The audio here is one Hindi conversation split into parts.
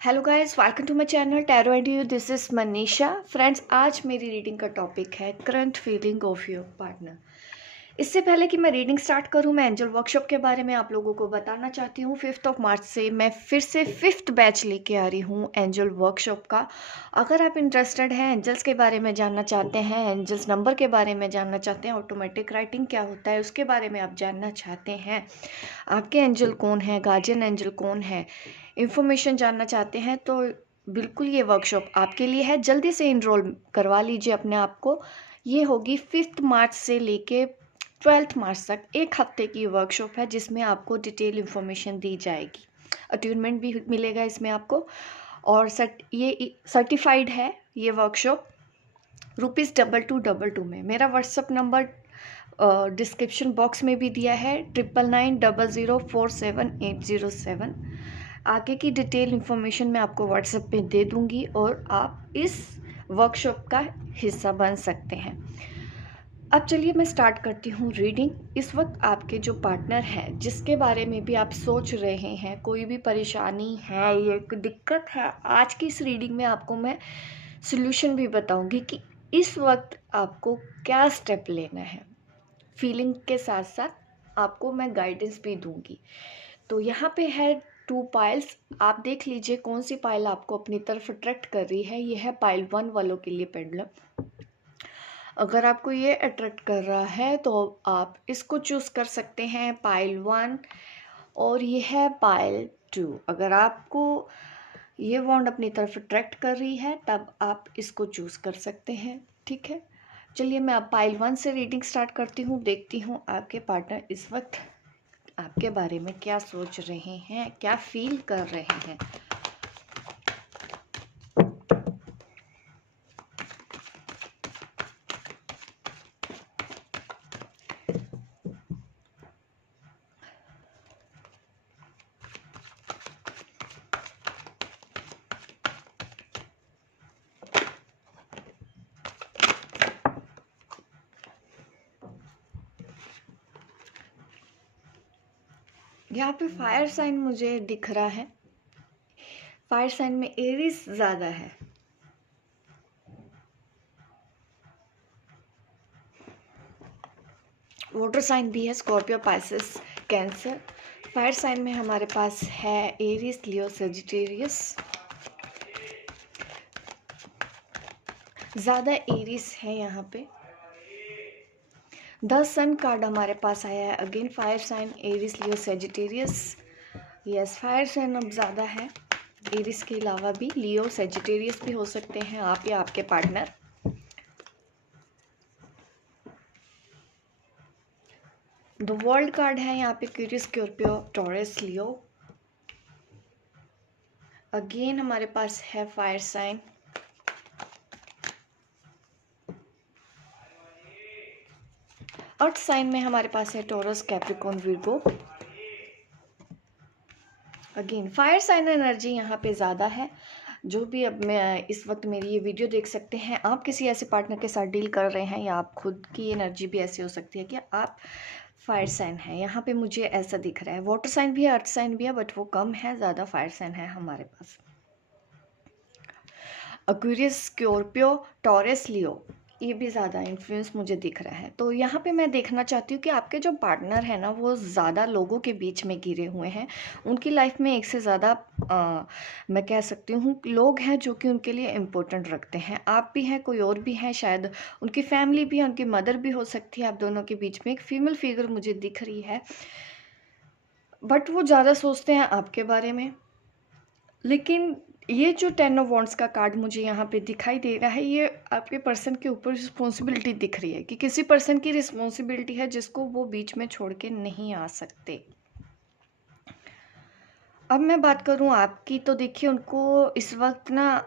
Hello guys, welcome to my channel tarot and you. This is Manisha. Friends, आज मेरी रीडिंग का टॉपिक है current feeling of your partner. इससे पहले कि मैं रीडिंग स्टार्ट करूं, मैं एंजल वर्कशॉप के बारे में आप लोगों को बताना चाहती हूं। 5 मार्च से मैं फिर से 5th बैच लेके आ रही हूं एंजल वर्कशॉप का। अगर आप इंटरेस्टेड हैं, एंजल्स के बारे में जानना चाहते हैं, एंजल्स नंबर के बारे में जानना चाहते हैं, ऑटोमेटिक राइटिंग क्या होता है उसके बारे में आप जानना चाहते हैं, आपके एंजल कौन है, गार्जियन एंजल कौन है, इंफॉर्मेशन जानना चाहते हैं, तो बिल्कुल ये वर्कशॉप आपके लिए है। जल्दी से इनरोल करवा लीजिए अपने आप को। ये होगी 5 मार्च से लेके 12 मार्च तक, एक हफ्ते की वर्कशॉप है जिसमें आपको डिटेल इंफॉर्मेशन दी जाएगी। अट्यूनमेंट भी मिलेगा इसमें आपको, और ये सर्टिफाइड है ये वर्कशॉप। ₹2222 में। मेरा व्हाट्सअप नंबर डिस्क्रिप्शन बॉक्स में भी दिया है, 9990047807। आगे की डिटेल इन्फॉर्मेशन मैं आपको व्हाट्सएप पे दे दूंगी और आप इस वर्कशॉप का हिस्सा बन सकते हैं। अब चलिए मैं स्टार्ट करती हूँ रीडिंग। इस वक्त आपके जो पार्टनर है, जिसके बारे में भी आप सोच रहे हैं, कोई भी परेशानी है, ये कोई दिक्कत है, आज की इस रीडिंग में आपको मैं सॉल्यूशन भी बताऊंगी कि इस वक्त आपको क्या स्टेप लेना है। फीलिंग के साथ साथ आपको मैं गाइडेंस भी दूंगी। तो यहाँ पे है 2 पाइल्स। आप देख लीजिए कौन सी पाइल आपको अपनी तरफ अट्रैक्ट कर रही है। ये है पाइल 1 वालों के लिए पेंडुलम। अगर आपको ये अट्रैक्ट कर रहा है तो आप इसको चूज कर सकते हैं, पाइल 1। और ये है पाइल 2। अगर आपको ये वॉन्ड अपनी तरफ अट्रैक्ट कर रही है तब आप इसको चूज कर सकते हैं। ठीक है, चलिए मैं अब पाइल 1 से रीडिंग स्टार्ट करती हूँ। देखती हूँ आपके पार्टनर इस वक्त आपके बारे में क्या सोच रहे हैं, क्या फील कर रहे हैं। यहाँ पे फायर साइन मुझे दिख रहा है। फायर साइन में एरीज ज्यादा है। वाटर साइन भी है, Scorpio, Pisces, Cancer. Fire sign में हमारे पास है एरीज, लियो, सेजिटेरियस। ज़्यादा एरीज है यहाँ पे। 10 सन कार्ड हमारे पास आया है। Again fire sign, Aries, Leo, Sagittarius. Yes, fire sign अब ज़्यादा है। एरीज के अलावा भी लियो, सेजिटेरियस भी हो सकते हैं आप या आपके पार्टनर। द वर्ल्ड कार्ड है यहाँ पे, क्यूरियस, स्कॉर्पियो, टॉरस, लियो। अगेन हमारे पास है फायर साइन। अर्थ साइन में हमारे पास है Taurus, Capricorn, Virgo. Again fire sign energy यहाँ पे ज़्यादा है। जो भी अब मैं इस वक्त मेरी ये वीडियो देख सकते हैं, आप किसी ऐसे पार्टनर के साथ डील कर रहे हैं या आप खुद की एनर्जी भी ऐसी हो सकती है कि आप फायर साइन है। यहाँ पे मुझे ऐसा दिख रहा है। वाटर साइन भी है, अर्थ साइन भी है, बट वो कम है, ज़्यादा फायर साइन है हमारे पास। एक्वेरियस, स्कॉर्पियो, टॉरस, लियो, ये भी ज़्यादा इन्फ्लुएंस मुझे दिख रहा है। तो यहाँ पे मैं देखना चाहती हूँ कि आपके जो पार्टनर है ना, वो ज़्यादा लोगों के बीच में घिरे हुए हैं। उनकी लाइफ में एक से ज़्यादा मैं कह सकती हूँ लोग हैं जो कि उनके लिए इम्पोर्टेंट रखते हैं। आप भी हैं, कोई और भी हैं, शायद उनकी फैमिली भी है, उनकी मदर भी हो सकती है। आप दोनों के बीच में एक फीमेल फिगर मुझे दिख रही है, बट वो ज़्यादा सोचते हैं आपके बारे में। लेकिन ये जो 10 ऑफ वॉन्ड्स का कार्ड मुझे यहाँ पे दिखाई दे रहा है, ये आपके पर्सन के ऊपर रिस्पॉन्सिबिलिटी दिख रही है कि किसी पर्सन की रिस्पॉन्सिबिलिटी है जिसको वो बीच में छोड़ के नहीं आ सकते। अब मैं बात करूँ आपकी, तो देखिए उनको इस वक्त ना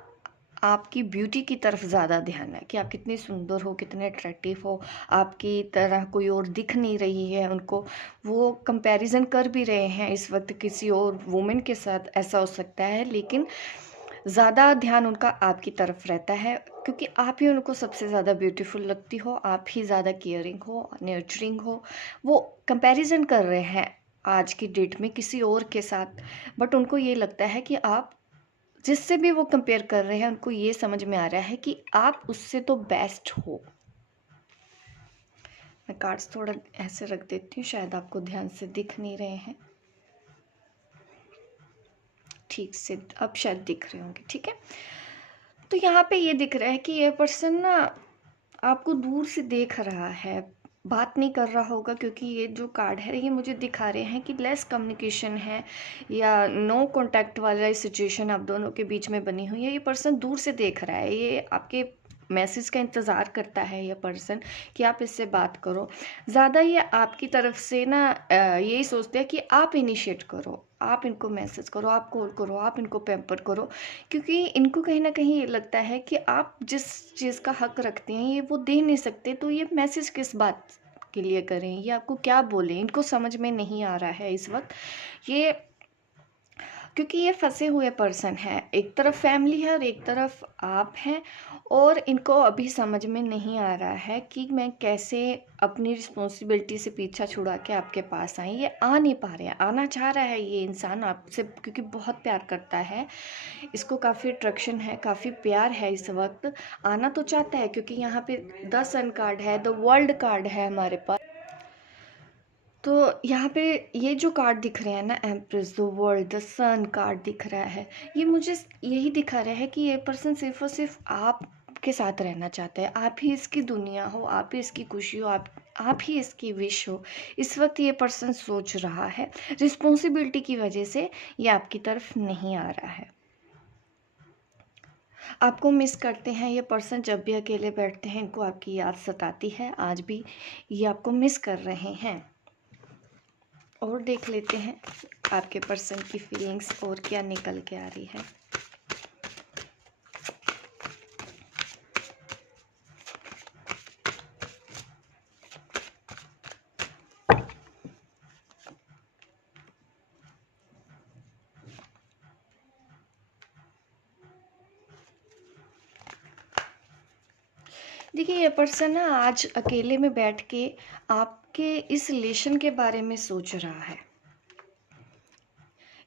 आपकी ब्यूटी की तरफ ज़्यादा ध्यान है कि आप कितनी सुंदर हो, कितने अट्रैक्टिव हो। आपकी तरह कोई और दिख नहीं रही है उनको। वो कंपैरिजन कर भी रहे हैं इस वक्त किसी और वुमेन के साथ, ऐसा हो सकता है। लेकिन ज़्यादा ध्यान उनका आपकी तरफ रहता है क्योंकि आप ही उनको सबसे ज़्यादा ब्यूटीफुल लगती हो, आप ही ज़्यादा केयरिंग हो, नर्चरिंग हो। वो कंपैरिजन कर रहे हैं आज की डेट में किसी और के साथ, बट उनको ये लगता है कि आप जिससे भी वो कंपेयर कर रहे हैं उनको ये समझ में आ रहा है कि आप उससे तो बेस्ट हो। मैं कार्ड्स थोड़ा ऐसे रख देती हूँ, शायद आपको ध्यान से दिख नहीं रहे हैं ठीक से, अब शायद दिख रहे होंगे। ठीक है, तो यहाँ पे ये दिख रहा है कि ये पर्सन ना आपको दूर से देख रहा है, बात नहीं कर रहा होगा, क्योंकि ये जो कार्ड है ये मुझे दिखा रहे हैं कि लेस कम्युनिकेशन है या नो कांटेक्ट वाला सिचुएशन आप दोनों के बीच में बनी हुई है। ये पर्सन दूर से देख रहा है, ये आपके मैसेज का इंतज़ार करता है ये पर्सन कि आप इससे बात करो। ज़्यादा ये आपकी तरफ से ना यही सोचते हैं कि आप इनिशिएट करो, आप इनको मैसेज करो, आप कॉल करो, आप इनको पैम्पर करो, क्योंकि इनको कहीं ना कहीं ये लगता है कि आप जिस चीज़ का हक रखते हैं ये वो दे नहीं सकते, तो ये मैसेज किस बात के लिए करें, ये आपको क्या बोलें, इनको समझ में नहीं आ रहा है इस वक्त। ये क्योंकि ये फंसे हुए पर्सन है, एक तरफ फैमिली है और एक तरफ आप हैं, और इनको अभी समझ में नहीं आ रहा है कि मैं कैसे अपनी रिस्पॉन्सिबिलिटी से पीछा छुड़ा के आपके पास आई। ये आ नहीं पा रहे हैं, आना चाह रहा है ये इंसान आपसे, क्योंकि बहुत प्यार करता है, इसको काफ़ी अट्रैक्शन है, काफ़ी प्यार है इस वक्त, आना तो चाहता है, क्योंकि यहाँ पे द सन कार्ड है, द वर्ल्ड कार्ड है हमारे पास। तो यहाँ पे ये जो कार्ड दिख रहे हैं ना, empress, the world, the sun card दिख रहा है, ये मुझे यही दिखा रहा है कि ये पर्सन सिर्फ और सिर्फ आपके साथ रहना चाहता है, आप ही इसकी दुनिया हो, आप ही इसकी खुशी हो, आप ही इसकी विश हो। इस वक्त ये पर्सन सोच रहा है, रिस्पॉन्सिबिलिटी की वजह से ये आपकी तरफ नहीं आ रहा है, आपको मिस करते हैं। ये पर्सन जब भी अकेले बैठते हैं इनको आपकी याद सताती है, आज भी ये आपको मिस कर रहे हैं। और देख लेते हैं आपके पर्सन की फीलिंग्स और क्या निकल के आ रही है। देखिए, ये पर्सन ना आज अकेले में बैठ के आपके इस रिलेशन के बारे में सोच रहा है,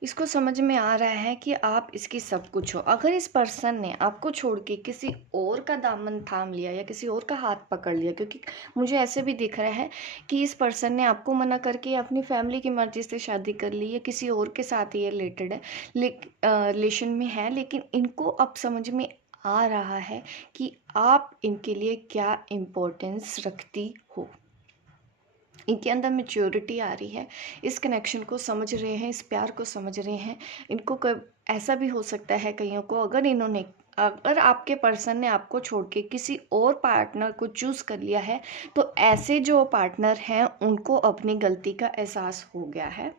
इसको समझ में आ रहा है कि आप इसकी सब कुछ हो। अगर इस पर्सन ने आपको छोड़ के किसी और का दामन थाम लिया या किसी और का हाथ पकड़ लिया, क्योंकि मुझे ऐसे भी दिख रहा है कि इस पर्सन ने आपको मना करके अपनी फैमिली की मर्जी से शादी कर ली है, किसी और के साथ ये रिलेटेड है, रिलेशन में है, लेकिन इनको अब समझ में आ रहा है कि आप इनके लिए क्या इम्पोर्टेंस रखती हो। इनके अंदर मैच्योरिटी आ रही है, इस कनेक्शन को समझ रहे हैं, इस प्यार को समझ रहे हैं। इनको कब ऐसा भी हो सकता है कईयों को, अगर आपके पर्सन ने आपको छोड़ के किसी और पार्टनर को चूज़ कर लिया है, तो ऐसे जो पार्टनर हैं उनको अपनी गलती का एहसास हो गया है।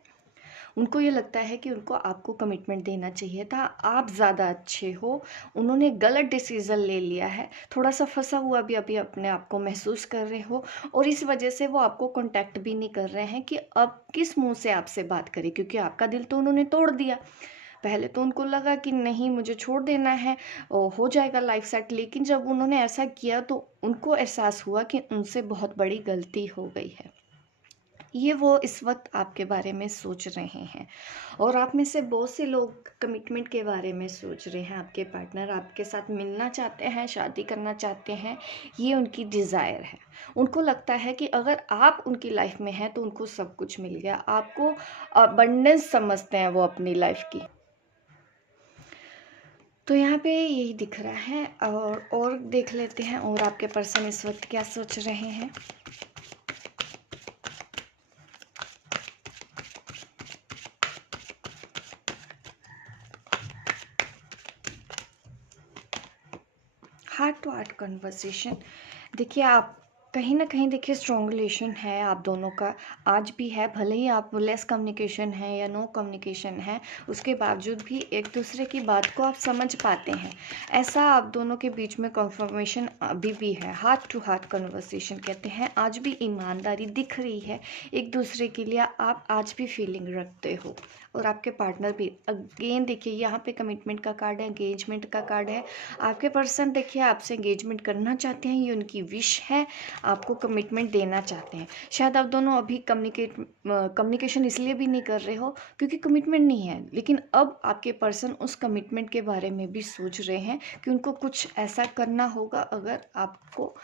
उनको ये लगता है कि उनको आपको कमिटमेंट देना चाहिए था, आप ज़्यादा अच्छे हो, उन्होंने गलत डिसीज़न ले लिया है, थोड़ा सा फंसा हुआ भी अभी अपने आप को महसूस कर रहे हो, और इस वजह से वो आपको कांटेक्ट भी नहीं कर रहे हैं कि अब किस मुंह से आपसे बात करें, क्योंकि आपका दिल तो उन्होंने तोड़ दिया। पहले तो उनको लगा कि नहीं मुझे छोड़ देना है, हो जाएगा लाइफ सेट, लेकिन जब उन्होंने ऐसा किया तो उनको एहसास हुआ कि उनसे बहुत बड़ी गलती हो गई है। ये वो इस वक्त आपके बारे में सोच रहे हैं, और आप में से बहुत से लोग कमिटमेंट के बारे में सोच रहे हैं। आपके पार्टनर आपके साथ मिलना चाहते हैं, शादी करना चाहते हैं, ये उनकी डिज़ायर है। उनको लगता है कि अगर आप उनकी लाइफ में हैं तो उनको सब कुछ मिल गया, आपको अबंडेंस समझते हैं वो अपनी लाइफ की। तो यहाँ पे यही दिख रहा है, और देख लेते हैं और आपके पर्सन इस वक्त क्या सोच रहे हैं। हार्ट टू हार्ट कन्वर्सेशन, देखिए आप कहीं ना कहीं देखिए स्ट्रॉन्ग रिलेशन है आप दोनों का, आज भी है, भले ही आप लेस कम्युनिकेशन है या नो कम्युनिकेशन है, उसके बावजूद भी एक दूसरे की बात को आप समझ पाते हैं, ऐसा आप दोनों के बीच में कन्फर्मेशन अभी भी है। हार्ट टू हार्ट कन्वर्सेशन कहते हैं, आज भी ईमानदारी दिख रही है, एक दूसरे के लिए आप आज भी फीलिंग रखते हो, और आपके पार्टनर भी। अगेन देखिए यहाँ पे कमिटमेंट का कार्ड है, एंगेजमेंट का कार्ड है, आपके पर्सन देखिए आपसे एंगेजमेंट करना चाहते हैं, ये उनकी विश है, आपको कमिटमेंट देना चाहते हैं। शायद आप दोनों अभी कम्युनिकेशन इसलिए भी नहीं कर रहे हो क्योंकि कमिटमेंट नहीं है, लेकिन अब आपके पर्सन उस कमिटमेंट के बारे में भी सोच रहे हैं कि उनको कुछ ऐसा करना होगा अगर आपको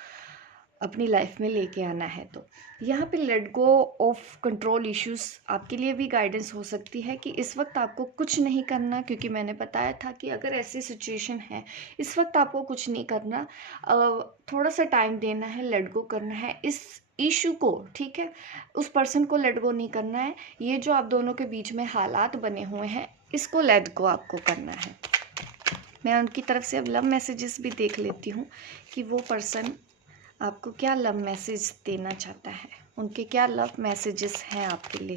अपनी लाइफ में लेके आना है। तो यहाँ पे let go of control issues आपके लिए भी गाइडेंस हो सकती है कि इस वक्त आपको कुछ नहीं करना, क्योंकि मैंने बताया था कि अगर ऐसी सिचुएशन है इस वक्त आपको कुछ नहीं करना, थोड़ा सा टाइम देना है, लेट गो करना है इस इशू को, ठीक है। उस पर्सन को लेट गो नहीं करना है। ये जो आप दोनों के बीच में हालात बने हुए हैं इसको लेट गो आपको करना है। मैं उनकी तरफ से अब लव मैसेजेस भी देख लेती हूँ कि वो पर्सन आपको क्या लव मैसेज देना चाहता है, उनके क्या लव मैसेजेस हैं आपके लिए।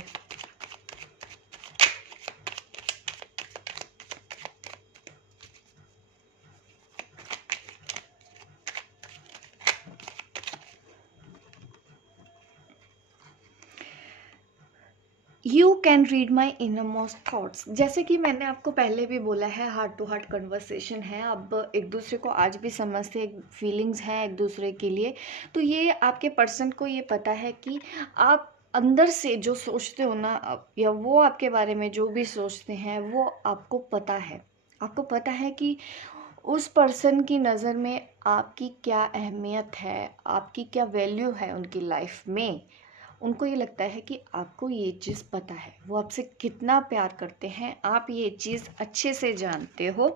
You can read my innermost thoughts. जैसे कि मैंने आपको पहले भी बोला है, हार्ट टू हार्ट कन्वर्सेशन है, आप एक दूसरे को आज भी समझते हैं, फीलिंग्स हैं एक दूसरे के लिए। तो ये आपके पर्सन को ये पता है कि आप अंदर से जो सोचते हो ना, या वो आपके बारे में जो भी सोचते हैं वो आपको पता है। आपको पता है कि उस पर्सन की नज़र में आपकी क्या अहमियत है, आपकी क्या वैल्यू है उनकी लाइफ में। उनको ये लगता है कि आपको ये चीज़ पता है, वो आपसे कितना प्यार करते हैं, आप ये चीज़ अच्छे से जानते हो।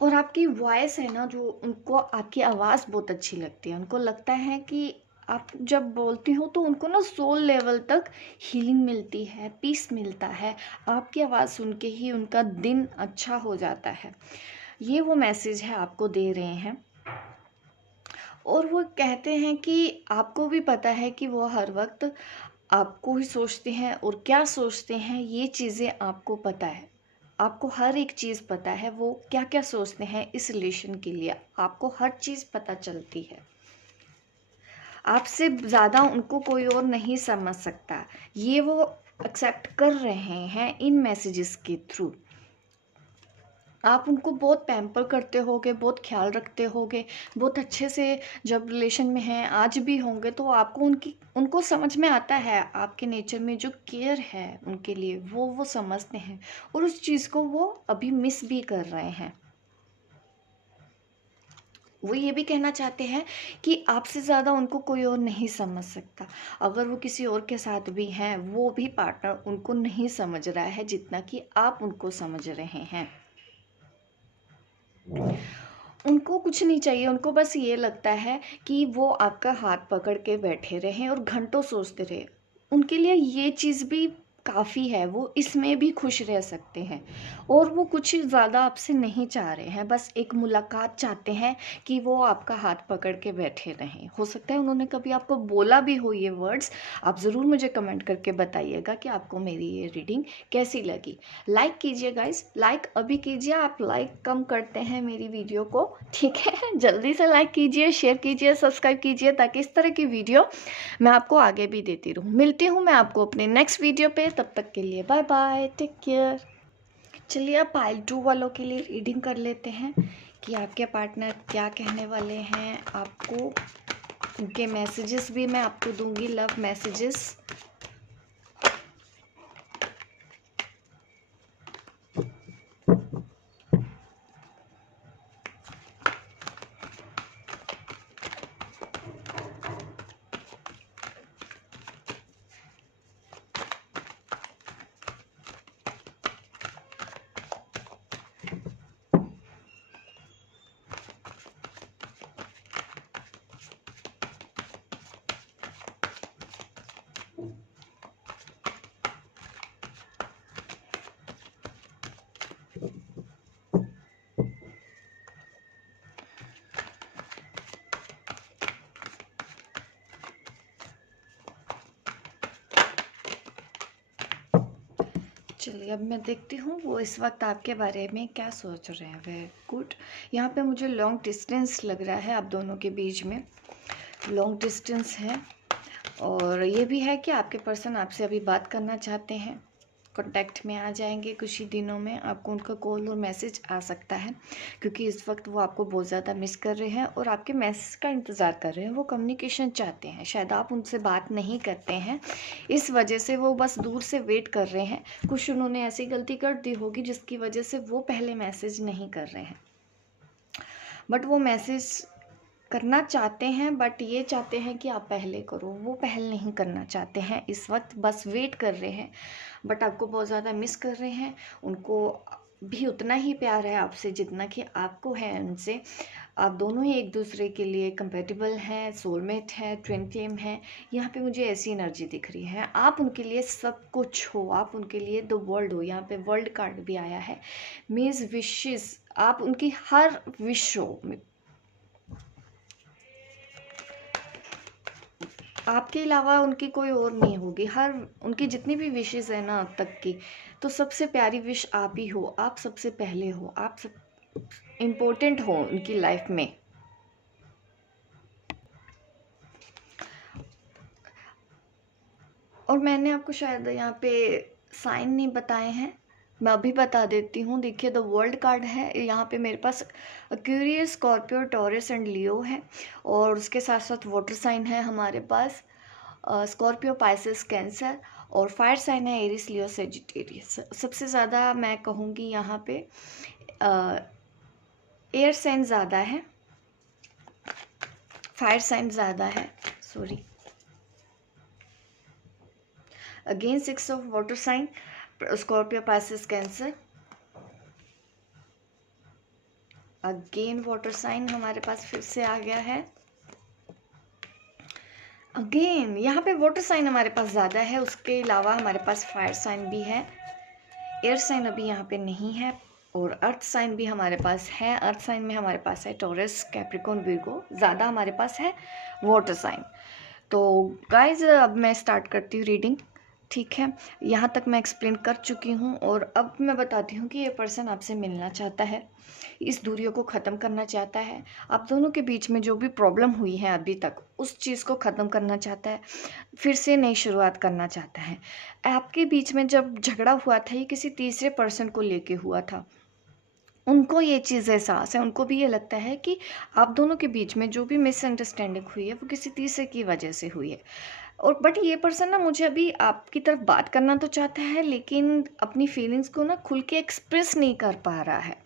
और आपकी वॉइस है ना, जो उनको आपकी आवाज़ बहुत अच्छी लगती है। उनको लगता है कि आप जब बोलती हो तो उनको ना सोल लेवल तक हीलिंग मिलती है, पीस मिलता है। आपकी आवाज़ सुन के ही उनका दिन अच्छा हो जाता है। ये वो मैसेज है आपको दे रहे हैं। और वो कहते हैं कि आपको भी पता है कि वो हर वक्त आपको ही सोचते हैं, और क्या सोचते हैं ये चीज़ें आपको पता है। आपको हर एक चीज़ पता है, वो क्या क्या सोचते हैं इस रिलेशन के लिए, आपको हर चीज़ पता चलती है। आपसे ज़्यादा उनको कोई और नहीं समझ सकता। ये वो एक्सेप्ट कर रहे हैं इन मैसेजेस के थ्रू। आप उनको बहुत पैम्पर करते होगे, बहुत ख्याल रखते होगे, बहुत अच्छे से जब रिलेशन में हैं आज भी होंगे, तो आपको उनको समझ में आता है आपके नेचर में जो केयर है उनके लिए, वो समझते हैं, और उस चीज़ को वो अभी मिस भी कर रहे हैं। वो ये भी कहना चाहते हैं कि आपसे ज़्यादा उनको कोई और नहीं समझ सकता। अगर वो किसी और के साथ भी हैं, वो भी पार्टनर उनको नहीं समझ रहा है जितना कि आप उनको समझ रहे हैं। उनको कुछ नहीं चाहिए, उनको बस ये लगता है कि वो आपका हाथ पकड़ के बैठे रहें और घंटों सोचते रहे। उनके लिए ये चीज़ भी काफ़ी है, वो इसमें भी खुश रह सकते हैं, और वो कुछ ज़्यादा आपसे नहीं चाह रहे हैं, बस एक मुलाकात चाहते हैं कि वो आपका हाथ पकड़ के बैठे रहें। हो सकता है उन्होंने कभी आपको बोला भी हो ये वर्ड्स। आप ज़रूर मुझे कमेंट करके बताइएगा कि आपको मेरी ये रीडिंग कैसी लगी। लाइक कीजिए गाइस, लाइक अभी कीजिए, आप लाइक कम करते हैं मेरी वीडियो को, ठीक है। जल्दी से लाइक कीजिए, शेयर कीजिए, सब्सक्राइब कीजिए, ताकि इस तरह की वीडियो मैं आपको आगे भी देती रहूँ। मिलती हूँ मैं आपको अपने नेक्स्ट वीडियो पे, तब तक के लिए बाय बाय, टेक केयर। चलिए अब पाइल 2 वालों के लिए रीडिंग कर लेते हैं कि आपके पार्टनर क्या कहने वाले हैं आपको। उनके मैसेजेस भी मैं आपको दूंगी, लव मैसेजेस। चलिए अब मैं देखती हूँ वो इस वक्त आपके बारे में क्या सोच रहे हैं। Very good. यहाँ पे मुझे लॉन्ग डिस्टेंस लग रहा है, आप दोनों के बीच में लॉन्ग डिस्टेंस है, और ये भी है कि आपके पर्सन आपसे अभी बात करना चाहते हैं। कांटेक्ट में आ जाएंगे कुछ ही दिनों में। आपको उनका कॉल और मैसेज आ सकता है, क्योंकि इस वक्त वो आपको बहुत ज़्यादा मिस कर रहे हैं और आपके मैसेज का इंतज़ार कर रहे हैं। वो कम्युनिकेशन चाहते हैं, शायद आप उनसे बात नहीं करते हैं, इस वजह से वो बस दूर से वेट कर रहे हैं। कुछ उन्होंने ऐसी गलती कर दी होगी जिसकी वजह से वो पहले मैसेज नहीं कर रहे हैं, बट वो मैसेज करना चाहते हैं, बट ये चाहते हैं कि आप पहले करो। वो पहल नहीं करना चाहते हैं इस वक्त, बस वेट कर रहे हैं, बट आपको बहुत ज़्यादा मिस कर रहे हैं। उनको भी उतना ही प्यार है आपसे जितना कि आपको है उनसे। आप दोनों ही एक दूसरे के लिए कंपेटेबल हैं, सोलमेट है, ट्विन फ्लेम है। यहाँ पे मुझे ऐसी एनर्जी दिख रही है। आप उनके लिए सब कुछ हो, आप उनके लिए द वर्ल्ड हो। यहाँ पे वर्ल्ड कार्ड भी आया है, मीन्स विशेस। आप उनकी हर विश हो। आपके अलावा उनकी कोई और नहीं होगी। हर उनकी जितनी भी विशेस है ना अब तक की, तो सबसे प्यारी विश आप ही हो। आप सबसे पहले हो, आप सब इम्पोर्टेंट हो उनकी लाइफ में। और मैंने आपको शायद यहाँ पे साइन नहीं बताए हैं, मैं अभी बता देती हूँ। देखिए, द वर्ल्ड कार्ड है यहाँ पे मेरे पास। एक्वेरियस, स्कॉर्पियो, टॉरस एंड लियो है, और उसके साथ साथ वाटर साइन है हमारे पास, स्कॉर्पियो, पाइसेस, कैंसर, और फायर साइन है एरिस, लियो, सेजिटेरियस। सबसे ज़्यादा मैं कहूँगी यहाँ पे एयर साइन ज़्यादा है, फायर साइन ज़्यादा है, sorry. Again 6 of water sign, Scorpio, Pisces, Cancer. Again water sign हमारे पास फिर से आ गया है। अगेन यहाँ पे वाटर साइन हमारे पास ज़्यादा है, उसके अलावा हमारे पास फायर साइन भी है, एयर साइन अभी यहाँ पे नहीं है, और अर्थ साइन भी हमारे पास है। अर्थ साइन में हमारे पास है टॉरस, कैप्रिकॉर्न, विर्गो। ज़्यादा हमारे पास है वाटर साइन। तो गाइज अब मैं स्टार्ट करती हूँ रीडिंग, ठीक है। यहाँ तक मैं एक्सप्लेन कर चुकी हूँ, और अब मैं बताती हूँ कि ये पर्सन आपसे मिलना चाहता है, इस दूरियों को ख़त्म करना चाहता है। आप दोनों के बीच में जो भी प्रॉब्लम हुई है अभी तक, उस चीज़ को ख़त्म करना चाहता है, फिर से नई शुरुआत करना चाहता है। आपके बीच में जब झगड़ा हुआ था, ये किसी तीसरे पर्सन को लेके हुआ था। उनको ये चीज़ एहसास है, उनको भी ये लगता है कि आप दोनों के बीच में जो भी मिसअंडरस्टैंडिंग हुई है वो किसी तीसरे की वजह से हुई है। और बट ये पर्सन ना मुझे अभी आपकी तरफ बात करना तो चाहता है, लेकिन अपनी फीलिंग्स को ना खुल के एक्सप्रेस नहीं कर पा रहा है।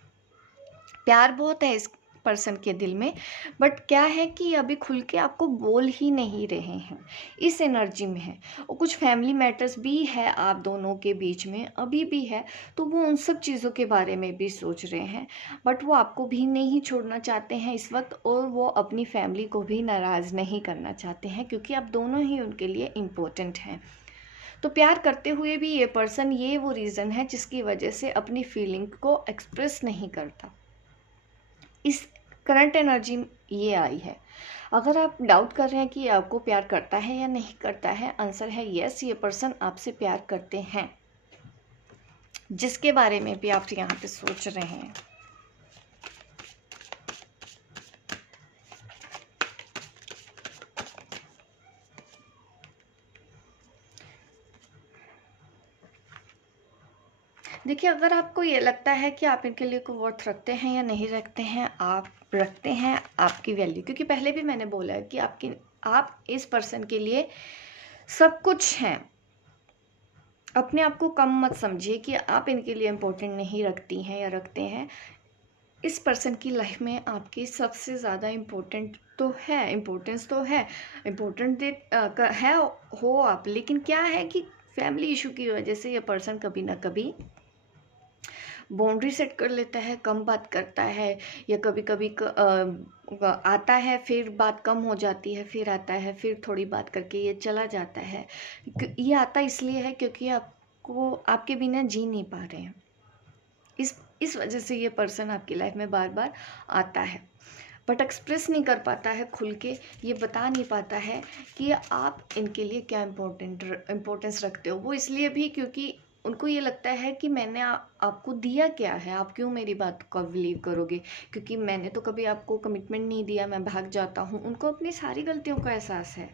प्यार बहुत है इस पर्सन के दिल में, बट क्या है कि अभी खुल के आपको बोल ही नहीं रहे हैं, इस एनर्जी में है। और कुछ फैमिली मैटर्स भी है आप दोनों के बीच में अभी भी है, तो वो उन सब चीज़ों के बारे में भी सोच रहे हैं। बट वो आपको भी नहीं छोड़ना चाहते हैं इस वक्त, और वो अपनी फैमिली को भी नाराज़ नहीं करना चाहते हैं, क्योंकि आप दोनों ही उनके लिए इम्पोर्टेंट हैं। तो प्यार करते हुए भी ये पर्सन, ये वो रीज़न है जिसकी वजह से अपनी फीलिंग को एक्सप्रेस नहीं करता। इस करंट एनर्जी ये आई है। अगर आप डाउट कर रहे हैं कि ये आपको प्यार करता है या नहीं करता है, आंसर है यस, ये पर्सन आपसे प्यार करते हैं, जिसके बारे में भी आप यहाँ पे सोच रहे हैं। देखिए, अगर आपको ये लगता है कि आप इनके लिए कोई वर्थ रखते हैं या नहीं रखते हैं, आप रखते हैं, आपकी वैल्यू, क्योंकि पहले भी मैंने बोला है कि आप इस पर्सन के लिए सब कुछ हैं। अपने आप को कम मत समझिए कि आप इनके लिए इम्पोर्टेंट नहीं रखती हैं या रखते हैं। इस पर्सन की लाइफ में आपकी सबसे ज़्यादा इम्पोर्टेंट तो है, इम्पोर्टेंस तो है, इम्पोर्टेंट है हो आप, लेकिन क्या है कि फैमिली इशू की वजह से ये पर्सन कभी ना कभी बाउंड्री सेट कर लेता है, कम बात करता है, या कभी कभी आता है, फिर बात कम हो जाती है, फिर आता है, फिर थोड़ी बात करके ये चला जाता है। ये आता इसलिए है क्योंकि आपको आपके बिना जी नहीं पा रहे हैं। इस वजह से ये पर्सन आपकी लाइफ में बार बार आता है, बट एक्सप्रेस नहीं कर पाता है खुल के, ये बता नहीं पाता है कि आप इनके लिए क्या इम्पोर्टेंस रखते हो। वो इसलिए भी क्योंकि उनको ये लगता है कि मैंने आपको दिया क्या है, आप क्यों मेरी बात को बिलीव करोगे, क्योंकि मैंने तो कभी आपको कमिटमेंट नहीं दिया, मैं भाग जाता हूँ। उनको अपनी सारी गलतियों का एहसास है।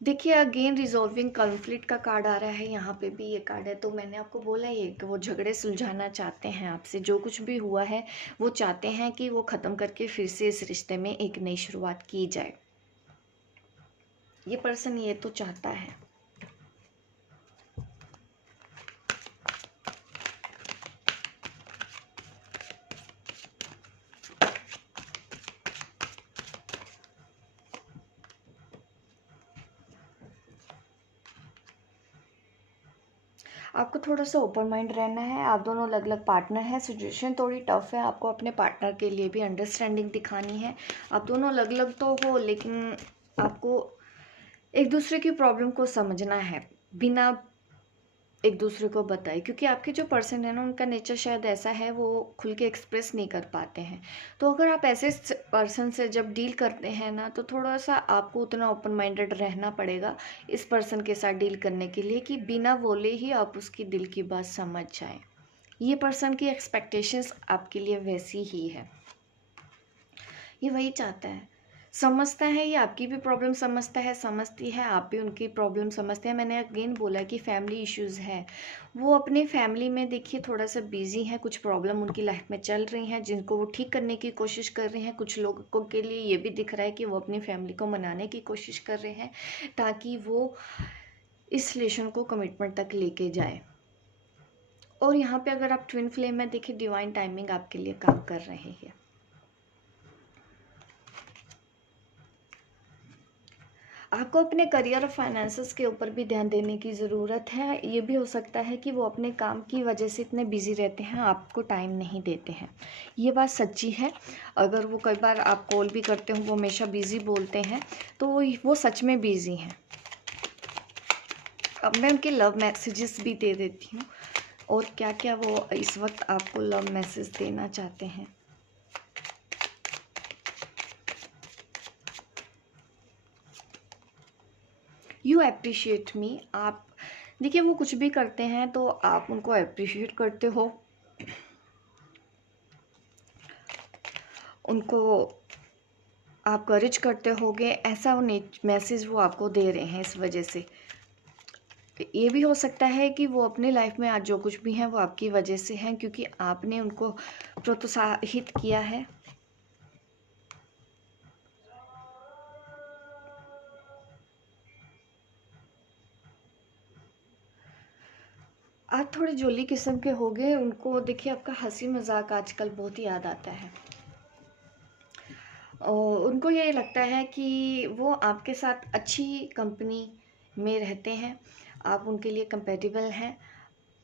देखिए अगेन रिजॉल्विंग कॉन्फ्लिक्ट का कार्ड आ रहा है, यहाँ पे भी ये कार्ड है। तो मैंने आपको बोला ये कि वो झगड़े सुलझाना चाहते हैं आपसे, जो कुछ भी हुआ है वो चाहते हैं कि वो ख़त्म करके फिर से इस रिश्ते में एक नई शुरुआत की जाए। ये पर्सन ये तो चाहता है। आपको थोड़ा सा ओपन माइंड रहना है। आप दोनों अलग अलग पार्टनर हैं, सिचुएशन थोड़ी टफ है, आपको अपने पार्टनर के लिए भी अंडरस्टैंडिंग दिखानी है। आप दोनों अलग अलग तो हो, लेकिन आपको एक दूसरे की प्रॉब्लम को समझना है बिना एक दूसरे को बताए, क्योंकि आपके जो पर्सन है ना उनका नेचर शायद ऐसा है, वो खुल के एक्सप्रेस नहीं कर पाते हैं। तो अगर आप ऐसे पर्सन से जब डील करते हैं ना, तो थोड़ा सा आपको उतना ओपन माइंडेड रहना पड़ेगा इस पर्सन के साथ डील करने के लिए कि बिना बोले ही आप उसकी दिल की बात समझ जाएं। ये पर्सन की एक्सपेक्टेशंस आपके लिए वैसी ही है, ये वही चाहता है, समझता है, ये आपकी भी प्रॉब्लम समझता है, समझती है, आप भी उनकी प्रॉब्लम समझते हैं। मैंने अगेन बोला कि फैमिली इश्यूज़ है, वो अपने फैमिली में देखिए थोड़ा सा बिजी है, कुछ प्रॉब्लम उनकी लाइफ में चल रही हैं जिनको वो ठीक करने की कोशिश कर रहे हैं। कुछ लोगों के लिए ये भी दिख रहा है कि वो अपनी फैमिली को मनाने की कोशिश कर रहे हैं ताकि वो इस रिलेशन को कमिटमेंट तक लेके जाए। और यहाँ पे अगर आप ट्विन फ्लेम में देखिए, डिवाइन टाइमिंग आपके लिए काम कर रहे हैं। आपको अपने करियर और फाइनेंसेस के ऊपर भी ध्यान देने की ज़रूरत है। ये भी हो सकता है कि वो अपने काम की वजह से इतने बिजी रहते हैं, आपको टाइम नहीं देते हैं। ये बात सच्ची है। अगर वो कई बार आप कॉल भी करते हो, वो हमेशा बिजी बोलते हैं, तो वो सच में बिजी हैं। अब मैं उनके लव मैसेजेस भी दे देती हूँ, और क्या क्या वो इस वक्त आपको लव मैसेज देना चाहते हैं। यू अप्रिशिएट मी। आप देखिए वो कुछ भी करते हैं तो आप उनको अप्रिशिएट करते हो, उनको आप करेज करते होगे, ऐसा वो मैसेज वो आपको दे रहे हैं। इस वजह से ये भी हो सकता है कि वो अपने लाइफ में आज जो कुछ भी हैं वो आपकी वजह से हैं, क्योंकि आपने उनको प्रोत्साहित किया है। आप थोड़े जोली किस्म के हो गए, उनको देखिए आपका हंसी मजाक आजकल बहुत ही याद आता है। और उनको ये लगता है कि वो आपके साथ अच्छी कंपनी में रहते हैं, आप उनके लिए कंपेटेबल हैं,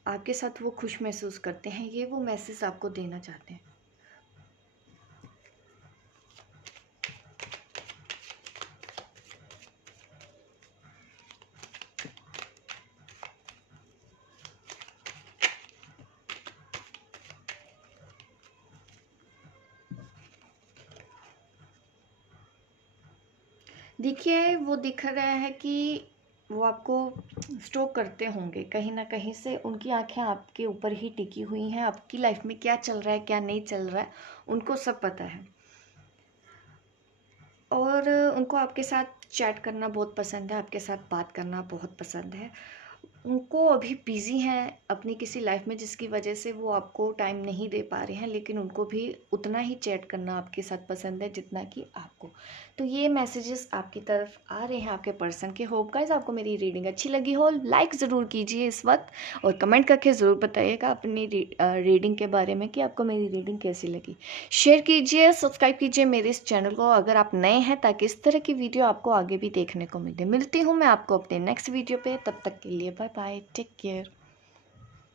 आपके साथ वो खुश महसूस करते हैं। ये वो मैसेज आपको देना चाहते हैं। देखिए वो दिख रहा है कि वो आपको स्टॉक करते होंगे कहीं ना कहीं से, उनकी आंखें आपके ऊपर ही टिकी हुई हैं। आपकी लाइफ में क्या चल रहा है क्या नहीं चल रहा है उनको सब पता है। और उनको आपके साथ चैट करना बहुत पसंद है, आपके साथ बात करना बहुत पसंद है। उनको अभी बिजी हैं अपनी किसी लाइफ में जिसकी वजह से वो आपको टाइम नहीं दे पा रहे हैं, लेकिन उनको भी उतना ही चैट करना आपके साथ पसंद है जितना कि आपको। तो ये मैसेजेस आपकी तरफ आ रहे हैं आपके पर्सन के। होप गाइस आपको मेरी रीडिंग अच्छी लगी हो, लाइक ज़रूर कीजिए इस वक्त, और कमेंट करके ज़रूर बताइएगा अपनी रीडिंग के बारे में कि आपको मेरी रीडिंग कैसी लगी। शेयर कीजिए, सब्सक्राइब कीजिए मेरे इस चैनल को अगर आप नए हैं, ताकि इस तरह की वीडियो आपको आगे भी देखने को मिले। मिलती हूँ मैं आपको अपने नेक्स्ट वीडियो पे, तब तक के लिए बाय बाय, टेक केयर।